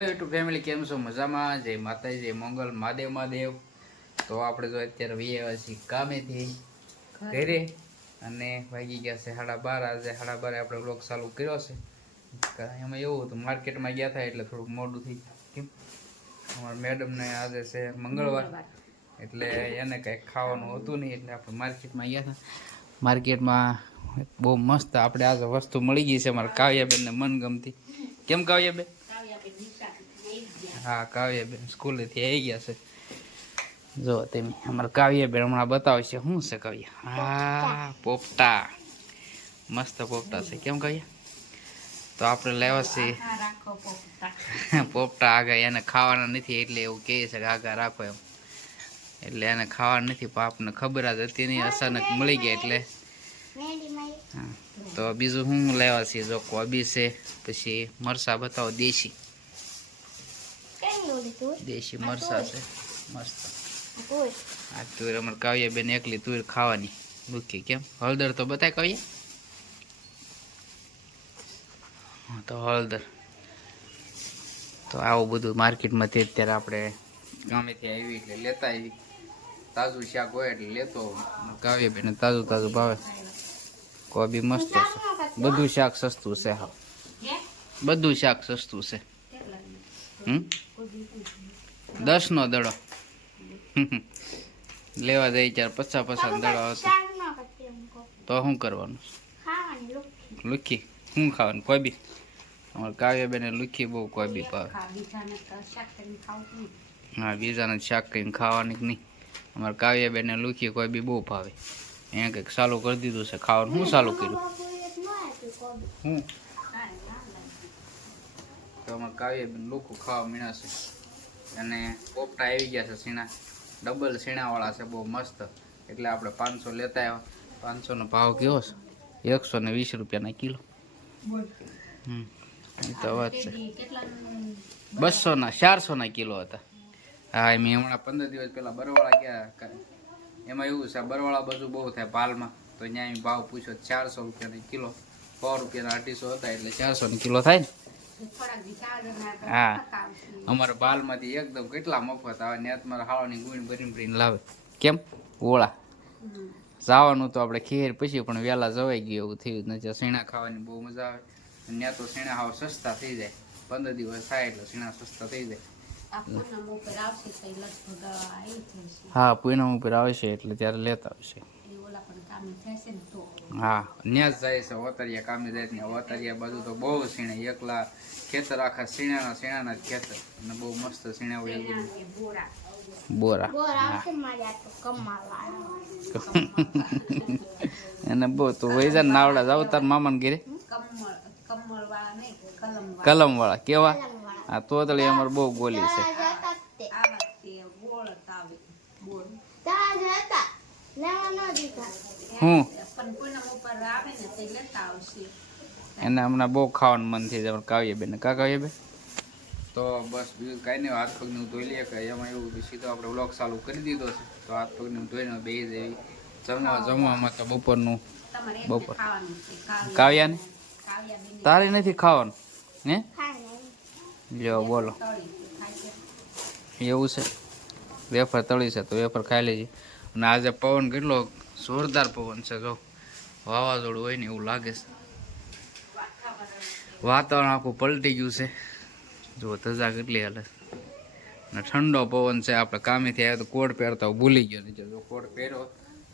YouTube family કેમ છો? મજામાં? જય માતાજી, જય મંગલ, મહાદેવ મહાદેવ. તો આપણે જો અત્યારે વ્યાયા છીએ કામેથી ઘરે અને વાગી ગયા છે 12:30. આજે 12:30 આપણે વ્લોગ ચાલુ કર્યો છે. એમાં એવું હતું, માર્કેટમાં ગયા હતા એટલે થોડુંક મોડું થઈ ગયું. કેમ અમારા મેડમને આજે છે મંગળવાર એટલે એને કંઈક ખાવાનું હતું નહીં એટલે આપણે માર્કેટમાં ગયા હતા. માર્કેટમાં બહુ મસ્ત આપણે આજે વસ્તુ મળી ગઈ છે અમારા કાવ્યાબેનને મનગમતી. કેમ કાવ્યાબેન? હા, કાવ્યાબેન સ્કૂલેથી આવી ગયા છે. જો તમે અમારા કાવ્યાબેન હમણાં બતાવશે શું છે કાવ્ય. હા, પોપટા, મસ્ત પોપટા છે. કેમ કાવ્ય? તો આપણે લેવા છીએ પોપટા. આગળ એને ખાવાના નથી એટલે એવું કહે છે કે આગળ રાખો એમ, એટલે એને ખાવાના નથી. પણ આપણને ખબર જ હતી નહીં, અચાનક મળી ગયા એટલે. હા, તો બીજું શું લેવા છીએ? જો કોબી છે, પછી મરસા બતાવો, દેશી મરસા છે મસ્ત. આ તુર અમારે કાવ્યાબેન એકલી તુર ખાવાની ભૂખી. કેમ? હળદર તો બતાય કાવ્યા. હા, તો હળદર. તો આવું બધું માર્કેટમાંથી અત્યારે આપણે ગામેથી આવી એટલે લેતા આવી. તાજું શાક હોય એટલે લેતો. કાવ્યાબેન તાજું તાજું ભાવે. કોબી મસ્ત છે. બધું શાક સસ્તું છે. હા, બધું શાક સસ્તું છે. 10નો દડો લેવા જાય ત્યારે 50 દડો હતો તો શું કરવાનું? લુખી શું ખાવાનું? કોબી. અમારે કાવ્યાબેને લુખી બહુ કોબી ભાવે. હા, બીજાને શાક કરીને ખાવાની જ નહીં. અમારે કાવ્યાબેને લુખી કોબી બહુ ભાવે. એને કંઈક ચાલુ કરી દીધું છે ખાવાનું. શું ચાલુ કર્યું? હું તો અમારે કાવ્યાબેન લુખું ખાવા મીણા છે. અને પોપટા આવી ગયા છે સીણા, ડબલ સીણાવાળા છે, બહુ મસ્ત. એટલે આપણે 500 લેતા આવ્યા. 500નો ભાવ કેવો છે? 120 રૂપિયાના કિલો. એ તો વાત છે. 200ના 400ના કિલો હતા. હા, એમ હમણાં 15 દિવસ પહેલાં બરવાળા ગયા. એમાં એવું છે, બરવાળા બાજુ બહુ થાય પાલમાં, તો ત્યાં ભાવ પૂછ્યો 400 રૂપિયાના કિલો. 100 રૂપિયાના 250 હતા એટલે 400 કિલો થાય ને. હા, અમારા બાલમાંથી એકદમ કેટલા મફત આવે ને. તમારા હાળાની ગુણ ભરીને લાવે. કેમ? ઓળા જવાનું તો આપણે ખેર પછી પણ વહેલા જવાઈ ગયું એવું થયું નથી. સીણા ખાવાની બહુ મજા આવે. ત્યાં તો સીણા હાવ સસ્તા થઈ જાય. 15 દિવસ થાય એટલે સીણા સસ્તા થઈ જાય. હા, પૂનમ ઉપર આવશે એટલે ત્યારે લેતા આવશે. હા, ત્યાં જ જાય છે ઓતરિયા કામે જાય ત્યાં. ઓતરિયા બાજુ તો બહુ સીણે, એકલા ખેતર આખા સીણાના જ ખેતર. અને બહુ મસ્ત સીણા હોય. બોરા એને બહુ તો વૈજા નાવડા જાવ તાર મામાને ઘરે. કલમ વાળા કેવા? હા, તોતળી અમારે બહુ ગોલી છે. હું એને હમણાં બહુ ખાવાનું મન થઈ જાય કાવ્યાબેન. કા કાવ્યાબેન? તો બસ બીજું કાંઈ નહીં. હાથ પગનું ધોઈ લઈએ કે એમાં એવું સીધો આપણે વ્લોગ ચાલુ કરી દીધો છે. તો હાથ પગનું ધોઈને બેસી જાય. જમવામાં તો બપોરનું બપોર. કાવ્યાને તારે નથી ખાવાનું? હે લ્યો બોલો, એવું છે? વેફર તળી છે તો વેફર ખાઈ લેજે. અને આજે પવન કેટલો જોરદાર પવન છે. જો વાવાઝોડું હોય ને એવું લાગે છે. વાતાવરણ આખું પલટી ગયું છે. જો ધજા કેટલી હાલે. અને ઠંડો પવન છે. આપણે કામેથી આવ્યા તો કોટ પહેરતા ભૂલી ગયો નીચે. જો કોટ પહેરો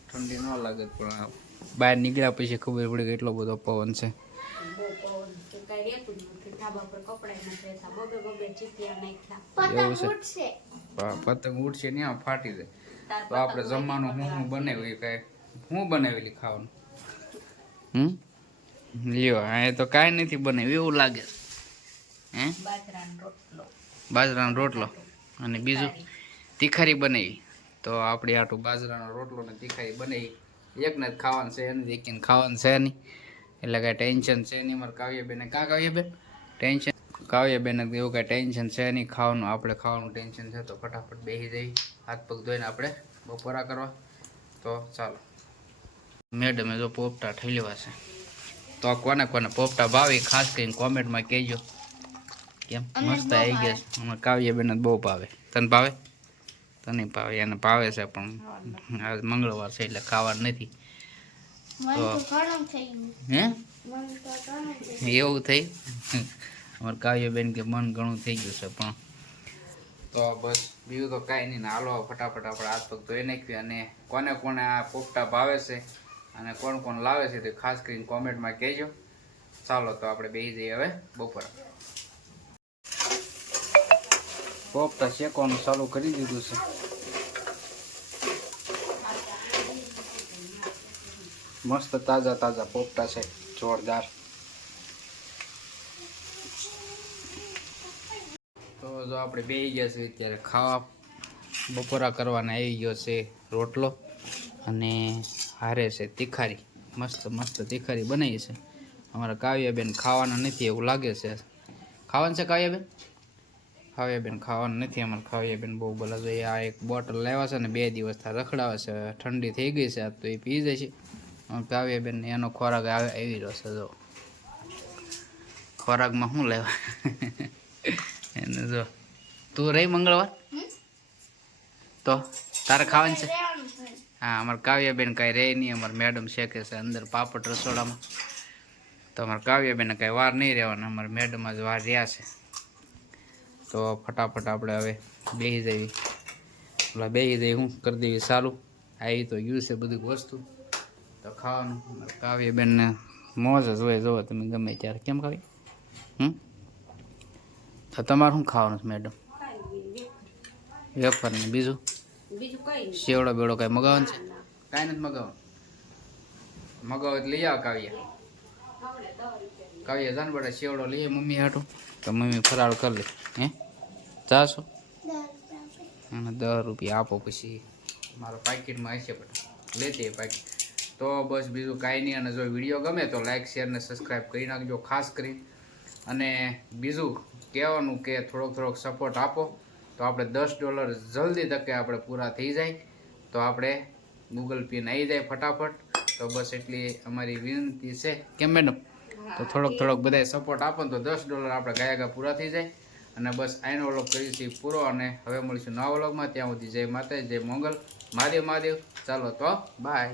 ઠંડી ન લાગે, પણ બહાર નીકળ્યા પછી ખબર પડી કે એટલો બધો પવન છે. એવું છે? પતંગ ઉડશે ને ફાટી જાય. તો આપણે જમવાનું હું બનાવ્યું કઈ હું બનાવેલી ખાવાનું? લ્યો, આ તો કાંઈ નથી બનાવ્યું એવું લાગે. હે, બાજરાનો રોટલો અને બીજું તીખારી બનાવી. તો આપણે આટલું બાજરાનો રોટલો ને તીખારી બનાવી. એકને જ ખાવાનું છે, એને એકને ખાવાનું છે નહીં, એટલે કાંઈ ટેન્શન છે નહીં. મારે કાવ્યાબેન કાં કાવ્યાબેન ટેન્શન? કાવ્યાબેન એવું કાંઈ ટેન્શન છે નહીં. ખાવાનું આપણે ખાવાનું ટેન્શન છે. તો ફટાફટ બેસી જઈ, હાથ પગ ધોઈને આપણે બપોરા કરવા. તો ચાલો. મેડમે જો પોપટા ઠેલવા છે. તો કોને કોને પોપટા ભાવી ખાસ કરીને કોમેન્ટમાં કહેજો. કેમ મસ્ત આવી ગયા છે. અમારે કાવ્યાબેન જ બહુ ભાવે. તને ભાવે? તને ભાવે, એને ભાવે છે પણ આજ મંગળવાર છે એટલે ખાવાનું નથી. હે એવું થઈ? અમારે કાવ્યાબેન કે મન ઘણું થઈ ગયું છે પણ તો બસ બીજું તો કાંઈ નહીં ને. હાલો ફટાફટ આપણે હાથ પગ ધોઈ નાખીએ. અને કોને કોને આ પોપટા ભાવે છે અને કોણ કોણ લાવે છે તે ખાસ કરીને કોમેન્ટમાં કહેજો. ચાલો તો આપણે બેસી જઈએ હવે બપોર. પોપટા શેકવાનું ચાલુ કરી દીધું છે. મસ્ત તાજા તાજા પોપટા છે, જોરદાર. તો જો આપણે બેસી ગયા છે અત્યારે ખાવા. બપોરા કરવાના આવી ગયો છે રોટલો અને હારે છે તીખારી. મસ્ત મસ્ત તીખારી બનાવી છે. અમારા કાવ્યાબેન ખાવાના નથી એવું લાગે છે. ખાવાનું છે કાવ્યાબેન? કાવ્યાબેન ખાવાનું નથી. અમારે કાવ્યાબેન બહુ બોલા જોઈએ. આ એક બોટલ લાવ્યા છે ને 2 દિવસ થયા રખડાવે છે. ઠંડી થઈ ગઈ છે તો એ પી જાય છે. કાવ્યાબેન એનો ખોરાક આવી રહ્યો છે. જો ખોરાકમાં શું લેવા એને જો. તું રહી મંગળવાર તો તારે ખાવાનું છે? હા, અમારે કાવ્યાબેન કાંઈ રહે નહીં. અમારે મેડમ શેકે છે અંદર પાપડ રસોડામાં. તો અમારે કાવ્યાબેન કાંઈ વાર નહીં રહેવાના. અમારે મેડમ જ વાર રહ્યા છે. તો ફટાફટ આપણે હવે બેસી જઈએ. ઓલા બેસી જઈએ હું કરી દઈએ સારું. આવી તો ગયું છે બધી વસ્તુ. તો ખાવાનું કાવ્યાબેનને મોજ જ હોય. જોવો તમે ગમે ત્યારે. કેમ ખાવી? તો તમારે શું ખાવાનું છે મેડમ? વેફર ને બીજું સેવડો બેવડો કાંઈ મગાવવાનું છે? કાંઈ નથી મગાવવાનું. મગાવો એટલે લઈ આવો કાવ્યા. કાવ્યા જાન બેટા સેવડો લઈએ મમ્મી હાટું. તો મમ્મી ફરાળ કરી લે. હે ચારસો અને 10 રૂપિયા આપો પછી મારા પાકીટમાં હશે બેટા. લેતી પાકીટ. તો બસ બીજું કાંઈ નહીં. અને જો વિડીયો ગમે તો લાઈક શેર ને સબસ્ક્રાઈબ કરી નાખજો ખાસ કરી. અને બીજું કહેવાનું કે થોડોક સપોર્ટ આપો તો આપણે $10 જલ્દી તકે આપણે પૂરા થઈ જાય. તો આપણે ગૂગલ પે આવી જાય ફટાફટ. તો બસ એટલી અમારી વિનંતી છે. કેમ મેડમ? તો થોડોક બધાય સપોર્ટ આપો તો $10 આપણે ગાયા પૂરા થઈ જાય. અને બસ આનો વ્લોગ કરીશું પૂરો. અને હવે મળીશું નવા વ્લોગમાં. ત્યાં સુધી જય માતા, જય મંગલ, મહાદેવ મહાદેવ. ચાલો તો બાય.